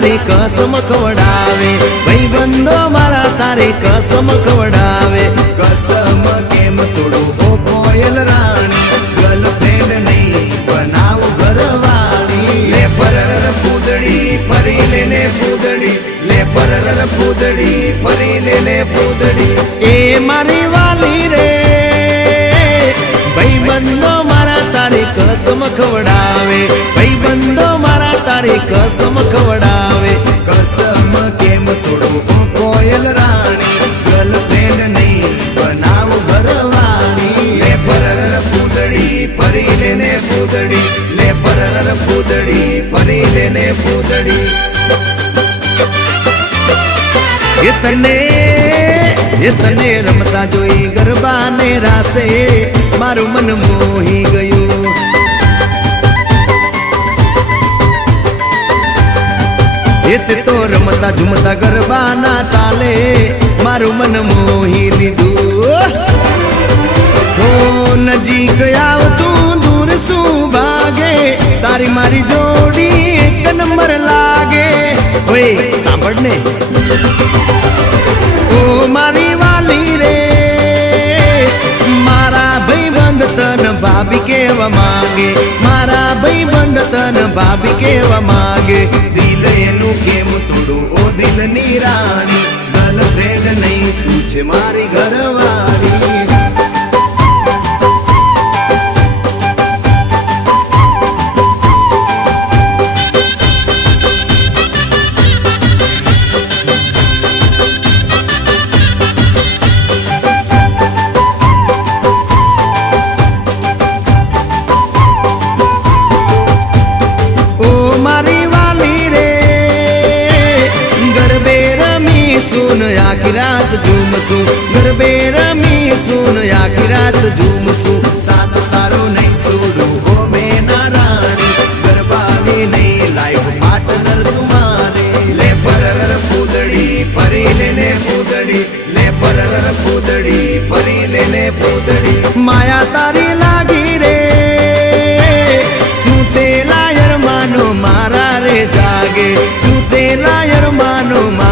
કસમ ખવડાવે? ભાઈબંધો મારા, તારે કસમ ખવડાવે? કસમ કેમ તોડો હો કોયલ રાણી? ગર્લફ્રેન્ડ નહીં, બનાવ ઘરવાળી. લે પરર પૂદડી ફરી લેને પૂદડી લે પરર પૂદડી ફરી લેને પૂદડી એ મારી વાલી રે. ભાઈબંધો મારા, તારી કસમ ખવડાવે? ભાઈ તારી કસમ ખવડાવે. કસમ કેમ તોડું કોયલ રાણી ગર્લફ્રેન્ડ નહીં, બનાવ ભરવાની લે પરર પૂદડી ફરી લેને પૂદડી લે પરર પૂદડી ફરી લેને પૂદડી એ તને રમતા જોઈ ગરબાને રાસે મારું મન મોહી ગયું. એ તો રમતા ઝુમતા ગરબાના તાલે મારું મન મોહી લીધું. હો નજીક આવતું દૂર શું ભાગે? તારી મારી જોડી એક નંબર લાગે. ઓય, સાંભળ ને. ઓ મારી વાલી રે, મારા ભાઈબંધ તન ભાભી કેવા માંગે. મારા ભાઈબંધ તન ભાભી કેવા માંગે. દિલની રાણી. ગર્લફ્રેન્ડ નહીં તું છે મારી ઘરવાળી સુન આખી રાત ઝૂમશું ગરબે રમી સુન આખી રાત ઝૂમશું સાથ તારો નહીં છોડું હો મેના રાણી ગરબાને નહીં લાઈફ પાર્ટનર તુમારે લે પરર પૂદડી ફરી લેને પૂદડી લે પરર પૂદડી ફરી લેને પૂદડી માયા તારી લાગી રે સુતેલા યરમાનો મારા રે જાગે સુતેલા યરમાનો મારા